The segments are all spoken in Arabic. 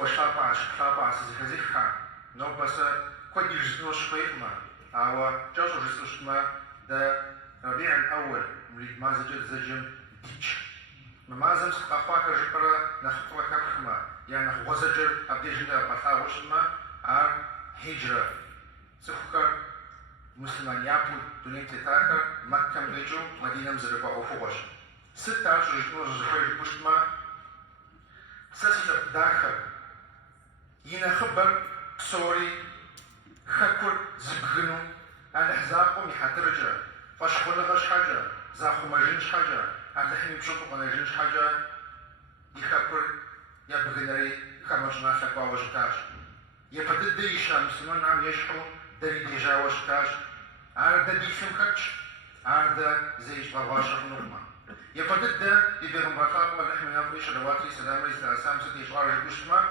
زخوشطابع شطابع زخزيخا نو بس كود يجزنو شويفما أو جازو جزوشتما دا ربيع الأول مريد ما زجم ديش ممازم سقاقواك جبرا نخطوة كبخما يعني غزجر أبديجنا بخاوشتما عار هجرة سخكر مسلمان يابو دونين تتاكر مكة مجو مدينة مزرقة أوفوش 16 جنور زخير بوشتما ساسة داخل ينا خبر سوري خكر زبغنو الأحزاب يحترجع فاشخونا غش حاجة زاخو مجنش حاجة اللحني بشوطو مجنش حاجة يخكر يبغنري خمجنا خكوا وجتاش يبدد ديشا مسلمان عم يشحو داري ديجا وجتاش عاردا ديفم خدش عاردا زيش بغاشر نغمة يبدد يبغن بطاق واللحمة ينفريش رواتي سلام ريس الأسام ستي شغار جبوشتما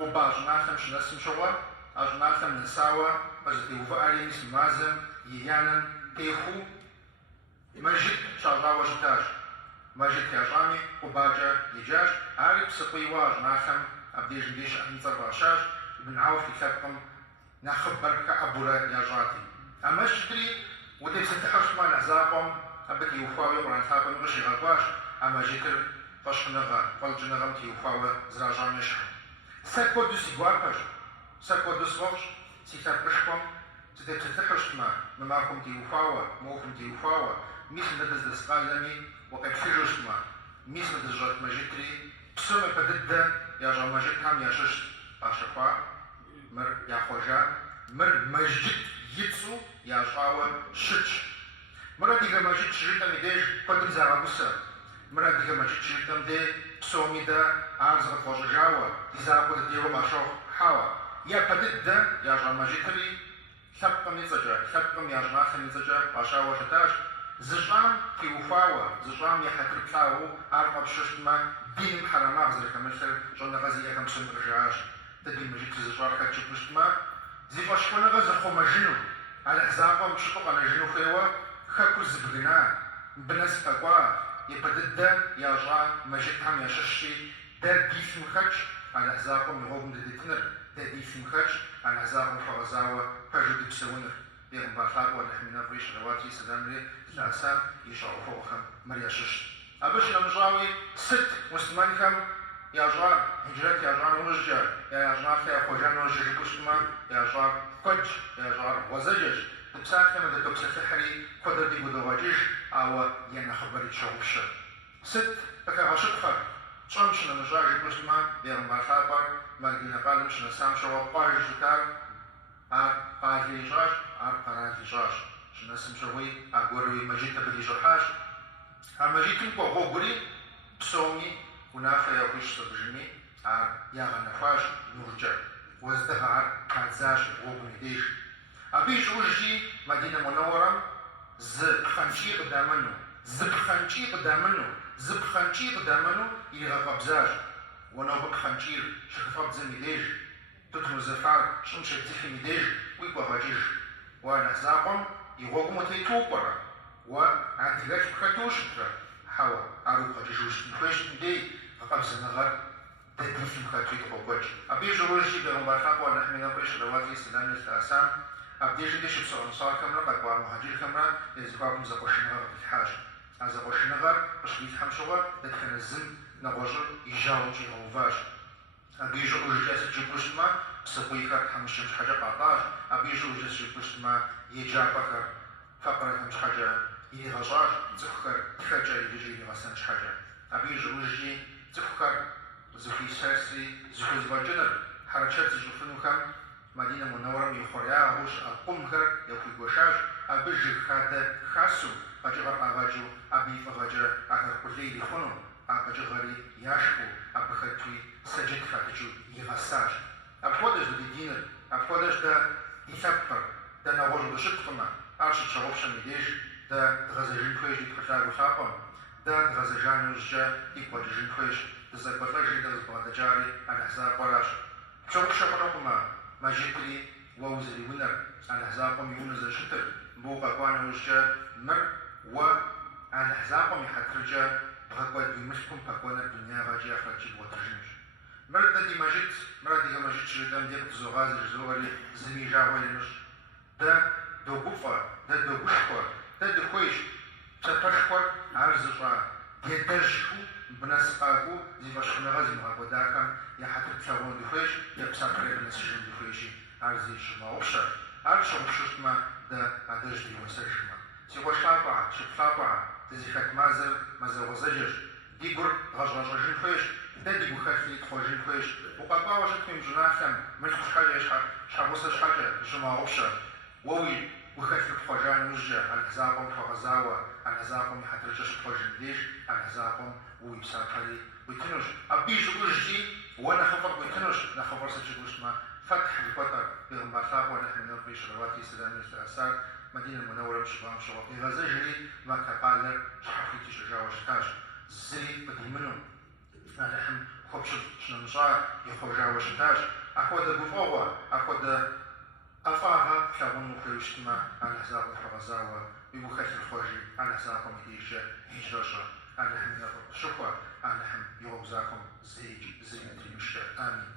وباجنا خمش نسم شغل أجناثم من ساوى بزدي وفقالي نسم مازم ييانا تيخو مجد شغلا وجتاش مجد ياجامي وباجا يجاش عارب سقوي واجناثم أبديج ديش أنصر راشاش بن عوف كتابكم نخبرك أبولا ياجاتي أما شكري ودي ستحرش ما نحزابهم أبكي وفاوي قران ثابن غشي غطواش أما جكر فشنغا فالجنغم تي وفاوي زراجان يشح ساكو دو سيغواركش ساكو دو سوغش سيكتاب بشكم تدب تتحرشتما مماكم تي وفاوة موكم تي وفاوة ميس ندز دسقالمي وقد فجرشتما ميس ندز جات مجتري بسومي بدد يا جا مجتهم يا ششت أشقوا مر يا خوجا مر مجد يتسو يا جاوة شتش مرة ديگه مجد شريطة ميديش قدم زاغبوسا مرة ديگه مجد شريطة مدي بسومي دا عرض غطوش جاوة تزاقود ديو باشوخ حاوة يا بدد يا جا مجتري ثبقم يزجا ثبقم يا جناخم يزجا باشاوة شتاش زجام في وفاوة زجام يحتر بلاو أرقب ششتما دين محرماغ زرقا مثل جون غزي يكم سن برجاش تدين مجيب زجار كاتشب بشتما زي فاشكونا غزخو مجنو على حزاقهم بشطوق على جنو خيوة خاكو زبغنا بناس تقوا يبدد يا جا مجيبهم يا ششي دار ديف مخدش على حزاقهم يغوبن ديتنر دار ديف مخدش على حزاقهم فغزاوة فجد بسونر بيغن باخلاق ونحمينا فريش رواتي سلام لي الأسام يشعروا فوقهم مريا شش أبش لمجاوي ست مسلمانكم يا جار هجرت يا جار ورجع يا جار يا خوجان ورجع كشتما يا جار كج يا جار وزجج تبسات لما ده تبسات حري قدر دي بدواجيش أو ينا خبري شوفش ست بكا عشق خر شلون لمجاوي كشتما بيغن باخلاق مالجينا قالم شنو سام شو قاير جتار قاهي جاش قراهي جاش شنو اسم شوي أقولي مجيت بدي جرحاش المجيت كم قولي بسومي ونافع يوكش سبجني يا غنفاش نرجع وازدهر كاتزاش وبنديش أبيش وجي مدينة منورة زبخنشي قدامنو زبخنشي قدامنو زبخنشي قدامنو اللي غبزاش ونوبك خنشير شخفاب زميديش تدخل زفار شمشة زفي ميديش ويقوى غجيش وانا زاقم يغوغمو تيتوبرا وعدلاش بخاتوش حوا عروق غجيش نخوش ندي فقبس نغر تدفي مخاتوي تقوبوش أبيج روجي بغنبارخاق وانا حمينا بيش رواتي سلام الأسام أبديش ديش بسرعة مصار كامرا قدوار مهاجر كامرا يزقاكم زقوش نغر بتحاج زقوش نغر باش بيتحم شغل تدخل الزن نغوجر يجاون جي غوفاش أبيجو وجلس جبرشتما بسقيك حمش مش حاجة قطاش أبيجو وجلس جبرشتما يجاب بكر فقرة مش حاجة يغجاج تفكر تخرج يجي مثلا مش حاجة أبيجو وجي تفكر زكي ساسي زكي زواجنر حركات زوفنو كم مدينة منورة يخوريا هوش أقومكر يخوي قشاش أبيجو خاطر خاصو أجغر أغاجو أبي فغاجر أخر كلي يخونو أجغري ياشكو أبخاتوي سجد خاتجو يغساج أبخودش دا دينر أبخودش دا يثبر دا نغوجو دا شكفنا أرشد شغوفشا ميديش دا دغزجين خويش دي تخلاقو خاقون دا دغزجان وججا يقوججين خويش دا زيبطلجي دا زبغا جاري الأحزاب وراش شغوك شغنوكما ماجيكري ووزري ونر الأحزابهم يونز شتر بوقا قوانا وججا مر و الأحزابهم يحترجا بغاقوا يمشكم بقوانا الدنيا غاجي أخرجي بوترجنش مرد دادي ماجد مرادي ماجد شردام ديك تزوغاز الجزوغالي زمي جاوالينوش دا دو بوفا دا دو بوشكور دا دو خويش تتشكور عرزشا يدجكو بنسقاكو زي باش خنا غازي مغاكو داكم يا حتى تشاغون دو خويش يا بساقري بنسجن دو خويشي عرزي شما وبشر عرشا وبشتما دا عدج دي وسجما سيقو شلابا شبلابا تزي خاك مازل وزجج ديقر غجرجين خويش دا ديقو خاكي تخوجين خويش وقاقا واشت فيهم جناحهم من خوش حاجة شحابوسة حاجة جمع وبشر ووي وخاكي تخوجان وجه على حزاقهم فغزاوة على حزاقهم يحترجش تخوجين ديش على حزاقهم ويبساقلي ويتنوش أبيش وجدي وانا خفر ويتنوش لا خفر سجل ما فتح الفتر بغم بخاق ونحن نرفي شرواتي سلامي استأثار مدينة المنورة بشبام شواطي غزجري ما كقال شحفي تشجع وشتاش زي بدي منهم نحن خبش شنمشار يخرجع وشتاش أخوة بفوة أخوة أفاها كابون وكيوشتما على حساب الحغزاوة بمخاش الخوجي على حساب مديشة هجرشة على حمي شكرا على حم يوزاكم زي نتري مشتاق آمين